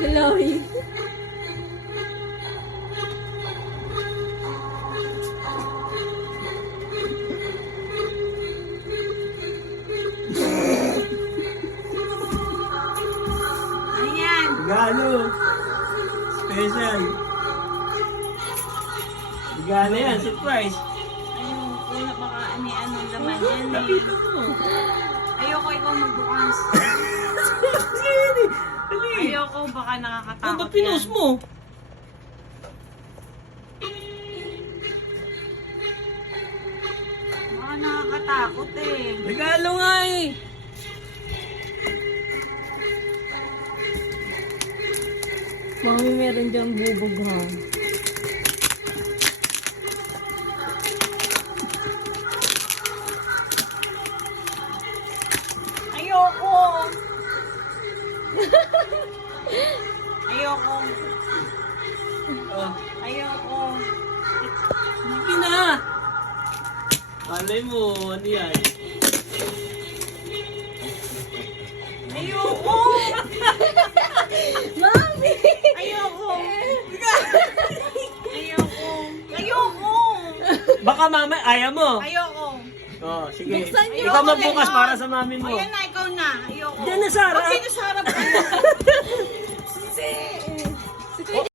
Chloe. Ayan. Regalo. Special. Regalo yan, surprise. Ayun, kung baka anong laman yan eh. Lapito mo. Ayoko ikaw magbukas. Sige, dali. Ayoko, baka Ano nakakatakot ba pinost mo? Baka nakakatakot eh. Regalo nga eh. Mami, meron diyang bubog ha. Ayoko. Ayoko. Oh, Ayoko. sige na. Malay mo, ano yan? Ayoko. Mami! Ayoko. Ayoko. Ayoko. Baka mama, ayaw mo. Ayoko. Oh, sige. Buksan niyo. Ikaw magbukas Ayoko. para sa mami mo. Ayan na, ikaw na. Ayoko. Diyan na, Sarah. Huwag kayo sa harap kayo. Kasi,